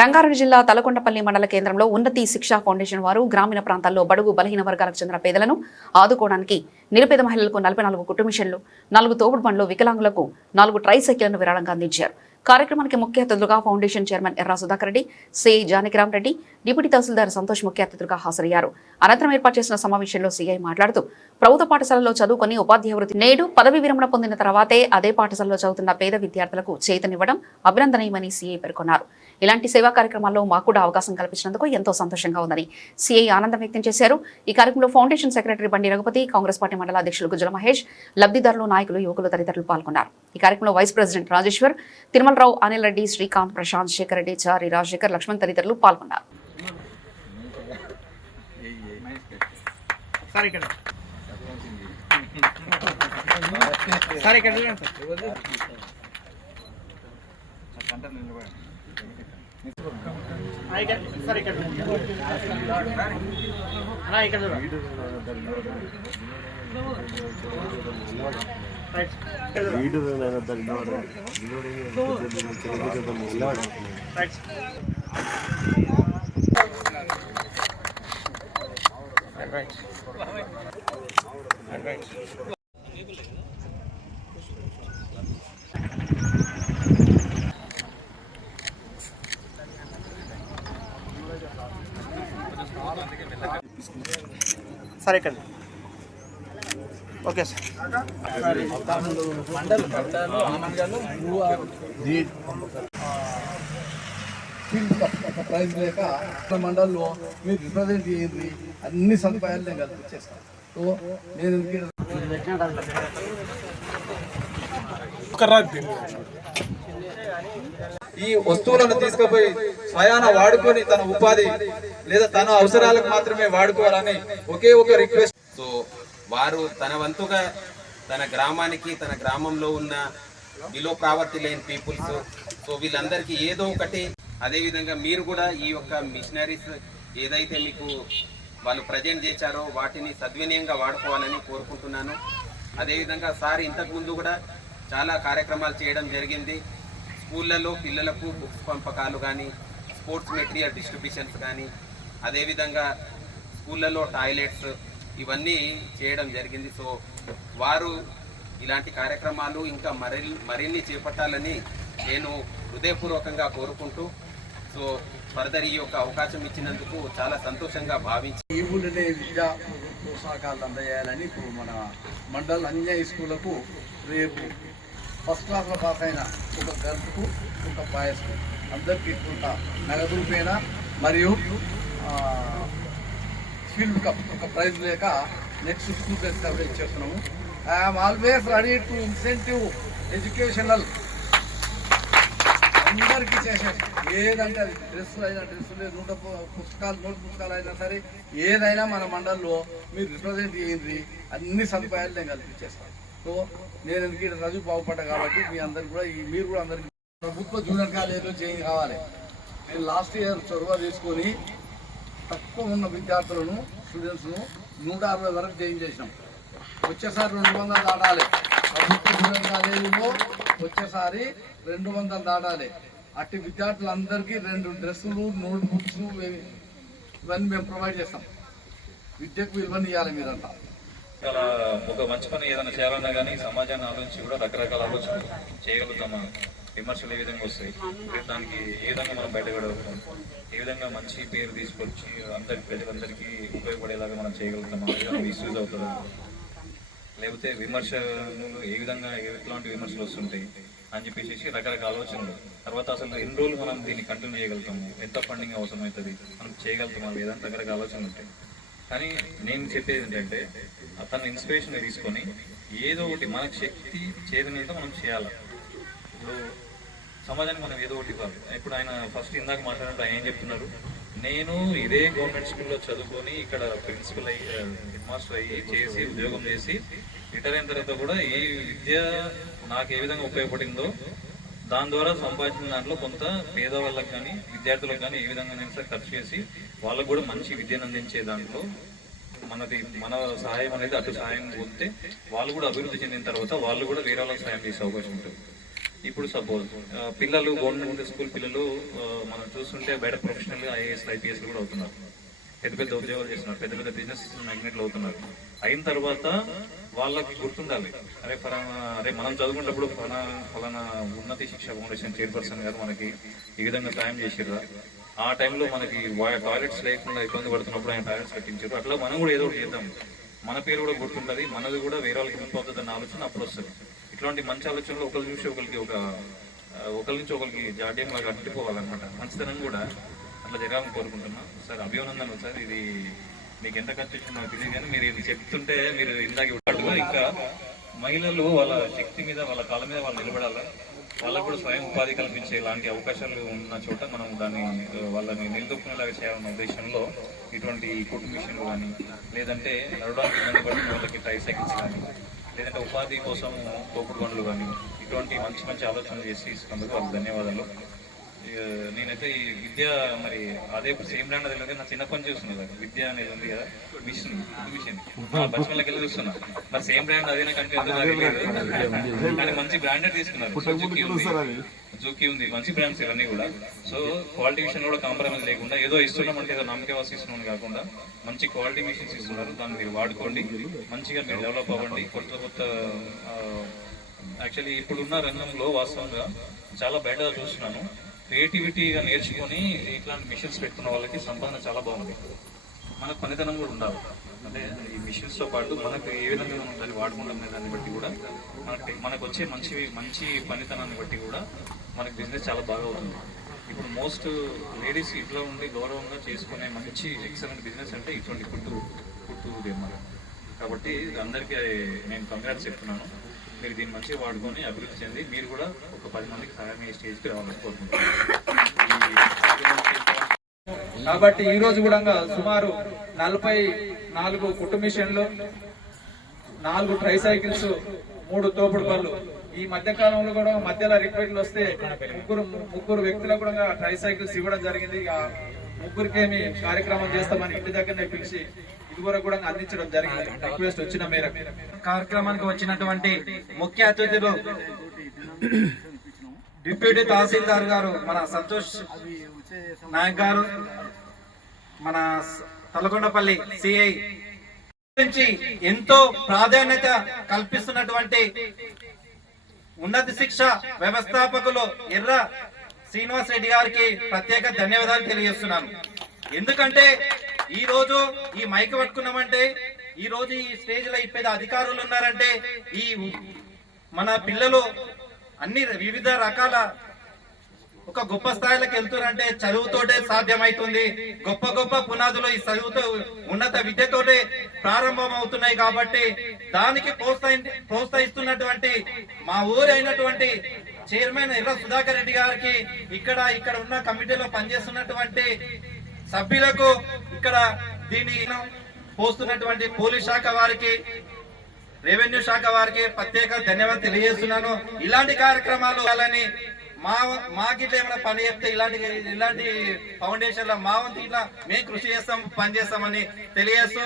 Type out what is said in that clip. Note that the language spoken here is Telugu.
రంగారెడ్డి జిల్లా తలకొండపల్లి మండల కేంద్రంలో ఉన్నతి శిక్షా ఫౌండేషన్ వారు గ్రామీణ ప్రాంతాల్లో బడుగు బలహీన వర్గాలకు చెందిన పేదలను ఆదుకోవడానికి నిరుపేద మహిళలకు 44 కుట్టు మిషన్లు, 4 తోపుడు బండ్లు, వికలాంగులకు 4 ట్రైసైకిళ్లను విరాళంగా అందించారు. కార్యక్రమానికి ముఖ్య అతిథులుగా ఫౌండేషన్ చైర్మన్ ఎర్రా సుధాకర్ రెడ్డి, సిఐ జానకిరామ్ రెడ్డి, డిప్యూటీ తహసీల్దార్ సంతోష్ ముఖ్య అతిథులుగా హాజరయ్యారు. అనంతరం ఏర్పాటు చేసిన సమావేశంలో సిఐ మాట్లాడుతూ ప్రభుత్వ పాఠశాలలో చదువుకొని ఉపాధ్యాయ వృత్తి నేడు పదవి విరమణ పొందిన తర్వాతే అదే పాఠశాలలో చదువుతున్న పేద విద్యార్థులకు చేతనివ్వడం అభినందనీయమని సిఐ పేర్కొన్నారు. ఇలాంటి సేవా కార్యక్రమాల్లో మాకు కూడా అవకాశం కల్పించినందుకు ఎంతో సంతోషంగా ఉందని సిఐ ఆనందం వ్యక్తం చేశారు. ఈ కార్యక్రమంలో ఫౌండేషన్ సెక్రటరీ బండి రఘుపతి, కాంగ్రెస్ పార్టీ మండల అధ్యక్షులు గుజ్జల మహేష్, లబ్ధిదారులు, నాయకులు, యువకులు తదితరులు పాల్గొన్నారు. ఈ కార్యక్రమంలో వైస్ ప్రెసిడెంట్ రాజేశ్వర్, తిరుమలరావు, అనిల్ రెడ్డి, శ్రీకాంత్, ప్రశాంత్, శేఖర్ రెడ్డి, చారి, రాజశేఖర్, లక్ష్మణ్ తదితరులు పాల్గొన్నారు. సరే ఇక్కడ ఓకే సార్. ప్రైజ్ లేక మండలంలో మీరు రిప్రజెంట్ చేయండి, అన్ని సదుపాయాలు నేను కల్పించేస్తాను. సో నేను ఈ వస్తువులను తీసుకుపోయి స్వయాన వాడుకొని తన ఉపాధి లేదా తన అవసరాలకు మాత్రమే వాడుకోవాలని ఒకే ఒక రిక్వెస్ట్. సో వారు తన వంతుగా తన గ్రామానికి, తన గ్రామంలో ఉన్న below poverty line peoples, so వీళ్ళందరికీ ఏదో ఒకటి, అదేవిధంగా మీరు కూడా ఈ యొక్క మిషనరీస్ ఏదైతే మీకు వాళ్ళు ప్రజెంట్ చేశారో వాటిని సద్వినియంగా వాడుకోవాలని కోరుకుంటున్నాను. అదేవిధంగా సార్ ఇంతకుముందు కూడా చాలా కార్యక్రమాలు చేయడం జరిగింది. స్కూళ్ళలో పిల్లలకు బుక్స్ పంపకాలు కానీ, స్పోర్ట్స్ మెటీరియల్ డిస్ట్రిబ్యూషన్స్ కానీ, అదేవిధంగా స్కూళ్ళలో టాయిలెట్స్ ఇవన్నీ చేయడం జరిగింది. సో వారు ఇలాంటి కార్యక్రమాలు ఇంకా మరిన్ని చేపట్టాలని నేను హృదయపూర్వకంగా కోరుకుంటూ, సో ఫర్దర్ ఈ యొక్క అవకాశం ఇచ్చినందుకు చాలా సంతోషంగా భావించి ఈవులనే విద్యా పోషకాలు అందజేయాలని ఇప్పుడు మన మండల్ అన్యాయ స్కూళ్లకు రేపు ఫస్ట్ క్లాస్లో పాస్ అయిన ఒక గర్ల్స్కు, ఒక బాయ్స్కు అందరికీ కొంత నగదు రూపేణ మరియు ఫీల్డ్ కప్ ఒక ప్రైజ్ లేక నెక్స్ట్ స్కూల్ బెస్ట్ కవరేజ్ చేస్తున్నాము. I'm always ready to incentive educational అందరికీ చేసేది ఏదంటే అది డ్రెస్సులు అయినా డ్రెస్సులు, నోట్ పుస్తకాలు అయినా సరే ఏదైనా మన మండల్లో మీరు రిప్రజెంట్ చేయండి, అన్ని సదుపాయాలు నేను కల్పించేస్తాను. సో నేను ఎందుకు రజు బాగుపడ్డా కాబట్టి మీ అందరికి కూడా మీరు కూడా అందరికీ ప్రభుత్వ జూనియర్ కాలేజీలో చేంజ్ కావాలి. నేను లాస్ట్ ఇయర్ చొరవ తీసుకొని తక్కువ ఉన్న విద్యార్థులను, స్టూడెంట్స్ను 160 వరకు చేంజ్ చేసినాం. వచ్చేసారి 200 దాటాలి. ప్రభుత్వ జూనియర్ కాలేజీలో వచ్చేసారి 200 దాటాలి. అట్టి విద్యార్థులందరికీ 2 డ్రెస్సులు, నోట్ బుక్స్ ఇవన్నీ మేము ప్రొవైడ్ చేస్తాం. విద్యకు విలువని ఇవ్వాలి మీరంతా. ఒక మంచి పని ఏదైనా చేయాలన్నా కానీ సమాజాన్ని ఆలోచించి కూడా రకరకాల ఆలోచనలు చేయగలుగుతామా, విమర్శలు ఏ విధంగా వస్తాయి, దానికి ఏ విధంగా మనం బయటపడగలుగుతాం, ఏ విధంగా మంచి పేరు తీసుకొచ్చి ప్రజలందరికీ ఉపయోగపడేలాగా మనం చేయగలుగుతామా, ఏ విధంగా మిస్యూజ్ అవుతుందా, లేకపోతే విమర్శలు ఏ విధంగా ఎట్లాంటి విమర్శలు వస్తుంటాయి అని చెప్పేసి రకరకాల ఆలోచనలు. తర్వాత అసలు ఎన్ని రోజులు మనం దీన్ని కంటిన్యూ చేయగలుగుతాము, ఎంత ఫండింగ్ అవసరం అవుతుంది, మనం చేయగలుగుతామా లేదంటే రకరకాల ఆలోచనలు ఉంటాయి. కానీ నేను చెప్పేది ఏంటంటే తన ఇన్స్పిరేషన్ తీసుకొని ఏదో ఒకటి మనకు శక్తి చేతనైతే మనం చేయాలి. ఇప్పుడు సమాజానికి మనం ఏదో ఒకటి ఇవ్వాలి. ఇప్పుడు ఆయన ఫస్ట్ ఇందాక మాట్లాడినప్పుడు ఆయన ఏం చెప్తున్నారు, నేను ఇదే గవర్నమెంట్ స్కూల్లో చదువుకొని ఇక్కడ ప్రిన్సిపల్ అయ్యి, హెడ్ మాస్టర్ అయ్యి చేసి ఉద్యోగం చేసి రిటైర్ అయిన తర్వాత కూడా ఈ విద్య నాకు ఏ విధంగా ఉపయోగపడిందో దాని ద్వారా సంపాదించిన దాంట్లో కొంత పేదవాళ్ళకి కానీ విద్యార్థులకు కానీ ఏ విధంగా సరే ఖర్చు చేసి వాళ్ళకు కూడా మంచి విద్యను అందించే దాంట్లో మన సహాయం అనేది అటు సహాయం పొందితే వాళ్ళు కూడా అభివృద్ధి చెందిన తర్వాత వాళ్ళు కూడా వేరే వాళ్ళకి సహాయం చేసే అవకాశం ఉంటుంది. ఇప్పుడు సపోజ్ పిల్లలు గవర్నమెంట్ స్కూల్ పిల్లలు మనం చూస్తుంటే బయట ప్రొఫెషనల్ ఐఏఎస్ ఐపీఎస్ కూడా అవుతున్నారు, పెద్ద పెద్ద ఉద్యోగాలు చేస్తున్నారు, పెద్ద పెద్ద బిజినెస్ మ్యాగ్నెట్లు అవుతున్నారు. అయిన తర్వాత వాళ్ళకి గుర్తుండాలి, అరే మనం చదువుకున్నప్పుడు ఫలానా ఉన్నతి శిక్ష ఫౌండేషన్ చైర్పర్సన్ గారు మనకి ఈ విధంగా సాయం చేసిర్రా, ఆ టైంలో మనకి టాయిలెట్స్ లేకుండా ఇబ్బంది పడుతున్నప్పుడు ఆయన టాయిలెట్స్ కట్టించారు, అట్లా మనం కూడా ఏదో ఒకటి చేద్దాం, మన పేరు కూడా గుర్తుంటుంది, మనది కూడా వేరే వాళ్ళకి హెల్ప్ అవుతుంది అన్న ఆలోచన అప్పుడు వస్తుంది. ఇట్లాంటి మంచి ఆలోచనలు ఒకరి చూసి ఒకరి నుంచి ఒకరికి జాడ్యం లాగా అంటిపోవాలన్నమాట. మంచితనం కూడా అట్లా జరగాలని కోరుకుంటున్నాం. సార్ అభినందనలు సార్, ఇది మీకు ఎంత ఖర్చు వచ్చిందో నాకు తెలియదు, కానీ మీరు ఇది చెప్తుంటే మీరు ఇందాక ఉన్నట్టుగా ఇంకా మహిళలు వాళ్ళ శక్తి మీద వాళ్ళ కాళ్ళ మీద వాళ్ళు నిలబడాలి, వాళ్ళకు కూడా స్వయం ఉపాధి కల్పించే ఇలాంటి అవకాశాలు ఉన్న చోట మనం దాన్ని వాళ్ళని నిలదొక్కునేలాగా చేయాలన్న ఉద్దేశంలో ఇటువంటి కుట్టు మిషన్లు కానీ, లేదంటే నడవడానికి ఇబ్బంది పడుతున్న వాళ్ళకి ట్రైసైకిల్స్ కానీ, లేదంటే ఉపాధి కోసం తోపుడు బండ్లు కానీ, ఇటువంటి మంచి మంచి ఆలోచనలు చేసి ఇస్తున్నందుకు వాళ్ళకి ధన్యవాదాలు. నేనైతే ఈ విద్య మరి అదే సేమ్ బ్రాండ్ తెలియదు, నా చిన్నప్పటి నుంచి చూస్తున్నా సార్, విద్య అనేది ఉంది కదా మిషన్ బచ్చన్లకి వెళ్ళి చూస్తున్నా, మరి సేమ్ బ్రాండ్ అదే నాకు అనిపించలేదు, కానీ మంచి బ్రాండెడ్ తీసుకున్నారు. జూకీ ఉంది, మంచి బ్రాండ్స్ ఇవన్నీ కూడా. సో క్వాలిటీ విషయంలో కూడా కాంప్రమైజ్ లేకుండా ఏదో ఇస్తున్నామంటే ఏదో నమ్మకే వాసి ఇస్తున్నాం కాకుండా మంచి క్వాలిటీ మిషన్స్ ఇస్తున్నారు, దాన్ని మీరు వాడుకోండి, మంచిగా మీరు డెవలప్ అవ్వండి. కొత్త యాక్చువల్లీ ఇప్పుడున్న రంగంలో వాస్తవంగా చాలా బయట చూస్తున్నాను, క్రియేటివిటీగా నేర్చుకొని ఇట్లాంటి మిషన్స్ పెట్టుకున్న వాళ్ళకి సంపాదన చాలా బాగుంది. మనకు పనితనం కూడా ఉండాలి, అంటే ఈ మిషన్స్తో పాటు మనకు ఏ విధంగా మనం దాన్ని వాడుకుంటాం దాన్ని బట్టి కూడా మనకు వచ్చే మంచి పనితనాన్ని బట్టి కూడా మనకి బిజినెస్ చాలా బాగా అవుతుంది. ఇప్పుడు మోస్ట్ లేడీస్ ఇంట్లో ఉండి గౌరవంగా చేసుకునే మంచి ఎక్సలెంట్ బిజినెస్ అంటే ఇటువంటి కుట్టు అన్నమాట. కాబట్టి అందరికీ నేను కంగ్రాట్స్ చెప్తున్నాను. మీరు దీన్ని మంచిగా వాడుకొని అభివృద్ధి చెంది మీరు కూడా ఒక 10 మందికి సహాయం అయ్యే స్టేజ్కి రావాలని కోరుకుంటున్నాను. కాబట్టి ఈ రోజు కూడా సుమారు 44 కుట్టు మిషన్లు, 4 ట్రైసైకిల్స్, 3 తోపుడు బళ్ళు. ఈ మధ్య కాలంలో కూడా మధ్యలో రిక్వెస్ట్లు వస్తే ముగ్గురు వ్యక్తులకు కూడా ట్రైసైకిల్స్ ఇవ్వడం జరిగింది. ముగ్గురికేమి కార్యక్రమం చేస్తామని ఇంటి దగ్గరనే పిలిచి ఇదివరకు కూడా అందించడం జరిగింది, రిక్వెస్ట్ వచ్చిన మేరకు. కార్యక్రమానికి వచ్చినటువంటి ముఖ్య అతిథులు డిప్యూటీ తహసీల్దార్ గారు మన సంతోష్ నాయక్ గారు, మన తలకొండపల్లి సిఐ నుంచి ఎంతో ప్రాధాన్యత కల్పిస్తున్నటువంటి ఉన్నత శిక్ష వ్యవస్థాపకులు ఎర్ర శ్రీనివాస్ రెడ్డి గారికి ప్రత్యేక ధన్యవాదాలు తెలియజేస్తున్నాను. ఎందుకంటే ఈ రోజు ఈ మైక్ పట్టుకున్నామంటే, ఈ రోజు ఈ స్టేజ్ లో పెద్ద అధికారులు ఉన్నారంటే, ఈ మన పిల్లలు అన్ని వివిధ రకాల ఒక గొప్ప స్థాయిలోకి వెళ్తున్నారంటే చదువుతోటే సాధ్యమవుతుంది. గొప్ప పునాదులు ఈ చదువుతో ఉన్నత విద్యతోటే ప్రారంభం అవుతున్నాయి. కాబట్టి దానికి ప్రోత్సహిస్తున్నటువంటి మా ఊరు అయినటువంటి చైర్మన్ ఎర్ర సుధాకర్ రెడ్డి గారికి, ఇక్కడ ఉన్న కమిటీలో పనిచేస్తున్నటువంటి సభ్యులకు, ఇక్కడ దీన్ని పోస్తున్నటువంటి పోలీస్ శాఖ వారికి, రెవెన్యూ శాఖ వారికి ప్రత్యేక ధన్యవాదాలు తెలియజేస్తున్నాను. ఇలాంటి కార్యక్రమాలు చేయాలని మాకిట్లా ఏమైనా పని చెప్తే ఇలాంటి ఫౌండేషన్ లో మా వంతు ఇట్లా మేము కృషి చేస్తాం, పని చేస్తామని తెలియజేస్తూ